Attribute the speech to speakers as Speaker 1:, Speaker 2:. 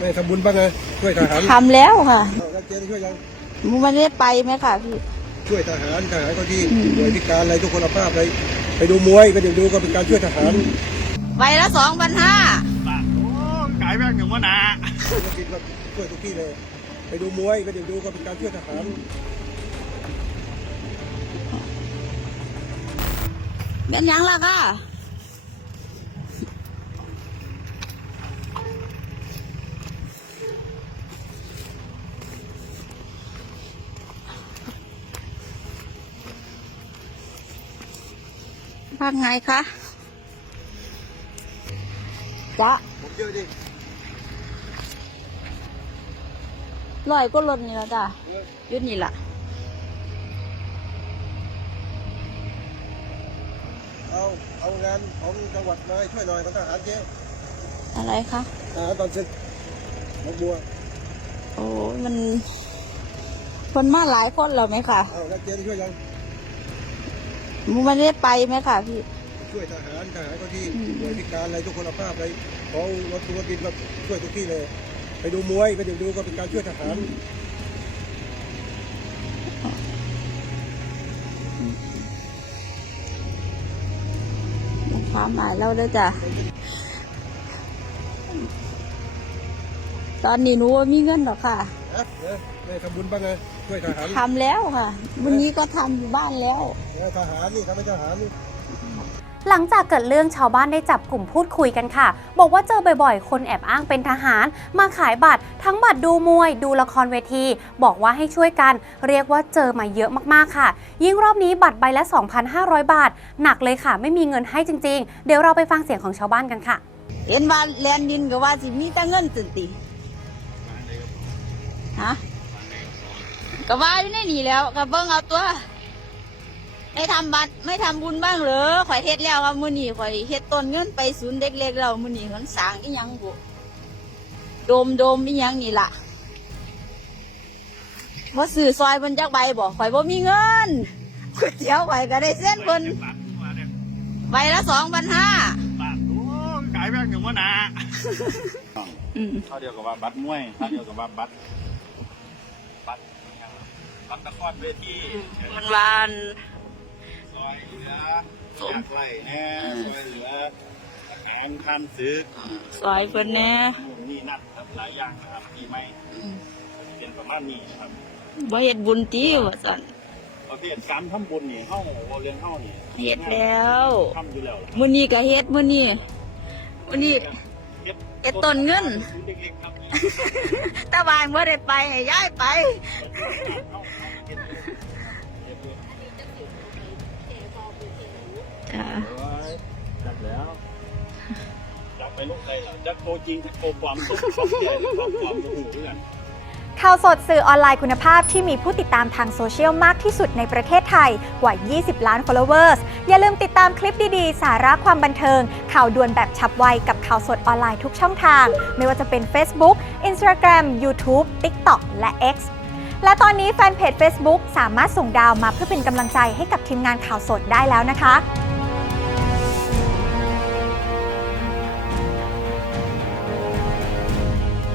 Speaker 1: ไม่ทำบุญบ้างไงช่วยทหาร
Speaker 2: ทำแล้วค่ะ
Speaker 1: แล้วเจ๊ช่วยยัง
Speaker 2: มันได้ไปไหมค่ะพี่
Speaker 1: ช่วยทหารก็ที่หน่วยพิการอะไรทุกคนภาพอะไรไปดูมวยก็เดี๋ยวดูก็เป็นการช่วยทหาร
Speaker 2: ใบละ2,500
Speaker 3: โอ้ขายแม่งอย่างว่านา
Speaker 1: กินก็ช่วยทุกที่เลยไปดูมวยก็เดี๋ยวดูก็เป็นการช่วยทหาร
Speaker 2: เป็นยังล่ะค่ะว่าไงคะจ๊ะ
Speaker 1: ผมเยอะดิ
Speaker 2: ร้อยก็ลดนี่แล้วจ้ะยุดนี่ล่ะ
Speaker 1: เอางานของจังหวัดมาช่วยหน่อยของทหารเจ๊
Speaker 2: อะไรคะ
Speaker 1: ทหารตอนศึกหนองบัว
Speaker 2: โอ้มันคนมาหลายคนแล้วไหมคะ
Speaker 1: แล้วเจ๊ช่วยยัง
Speaker 2: มันได้ไปไหมค่ะพี่
Speaker 1: ช่วยทหารก็ที่หน่วยพิการอะไรทุกคนภาพอะไรของรถตัวบินก็ช่วยทุกที่เลยไปดูมวยก็เดี๋ยวดูก็เป็นการช่วยทหาร
Speaker 2: ถามมาแล้วด้วยจ้ะตอนนี้หนูมีเงินหรอค่ะ
Speaker 1: ได้ทำบุญบ้างไงช่วยทหาร
Speaker 2: ทำแล้วค่ะวันนี้ก็ทำอยู่บ้านแล้ว
Speaker 1: ทหารนี่ทำให้ทหารนี่
Speaker 4: หลังจากเกิดเรื่องชาวบ้านได้จับกลุ่มพูดคุยกันค่ะบอกว่าเจอบ่อยๆคนแอบอ้างเป็นทหารมาขายบัตรทั้งบัตรดูมวยดูละครเวทีบอกว่าให้ช่วยกันเรียกว่าเจอมาเยอะมากๆค่ะยิ่งรอบนี้บัตรใบละ 2,500 บาทหนักเลยค่ะไม่มีเงินให้จริงๆเดี๋ยวเราไปฟังเสียงของชาวบ้านกันค่ะ
Speaker 2: เห็นว่าแลนดินก็ว่าสิมีแต่เงินตื่นตีฮะก็ว่าอยู่ในนี่แล้วก็เบิ่งเอาตัวไม่ทำบัตรไม่ทำบุญบ้างเหรอข่อยเฮ็ดแล้วว่ามื้อนี้ข่อยเฮ็ดต้นเงินไปศูนย์เด็กเล็กแล้วมื้อนี้มันสร้างอีหยังบ่โดมอีหยังนี่ล่ะบ่ซื้อซอยเพิ่นจักใบบ่ข่อยบ่มีเงินก๋วยเตี๋ยวข่อยก็ได้เส้นเพิ่นใบละ 2,500
Speaker 3: โอ้ขายแม่งอย่างว่านาเท่าเดียวกับว่าบัตรมวยเท่าเดียวกับว่าบัตรนครเวที
Speaker 2: มันวาน
Speaker 3: ซอยเหลืออยากไล่แน่ซอยเหลือทหารคันซึก
Speaker 2: ซอยเพิ่นแน่
Speaker 3: นี่นัดครับหลายอย่างนะครับปีใหม่เป็นประมาณนี้นะครับ
Speaker 2: บ่เฮ็ดบุญติว่าซั่น
Speaker 3: ประเภทการทำบุญนี่เฮาบ่เรื่องเฮานี่
Speaker 2: เฮ็ดแล้ว
Speaker 3: ทำอยู่แล้ว
Speaker 2: มื้อนี้ก็เฮ็ดมื้อนี้เฮ็ดต้นเงินตาบานบ่ได้ไปให้ย้ายไป
Speaker 3: จับแล้วจับไปลูกใครจับโคจริงจับโคปลอมตุ๊กปลอมเจ๊ปลอมตัวหูเพื่อน
Speaker 4: ข่าวสดสื่อออนไลน์คุณภาพที่มีผู้ติดตามทางโซเชียลมากที่สุดในประเทศไทยกว่า 20 ล้าน followers อย่าลืมติดตามคลิปดีๆสาระความบันเทิงข่าวด่วนแบบฉับไวกับข่าวสดออนไลน์ทุกช่องทางไม่ว่าจะเป็น Facebook Instagram YouTube TikTok และ X และตอนนี้แฟนเพจ Facebook สามารถส่งดาวมาเพื่อเป็นกำลังใจให้กับทีมงานข่าวสดได้แล้วนะคะ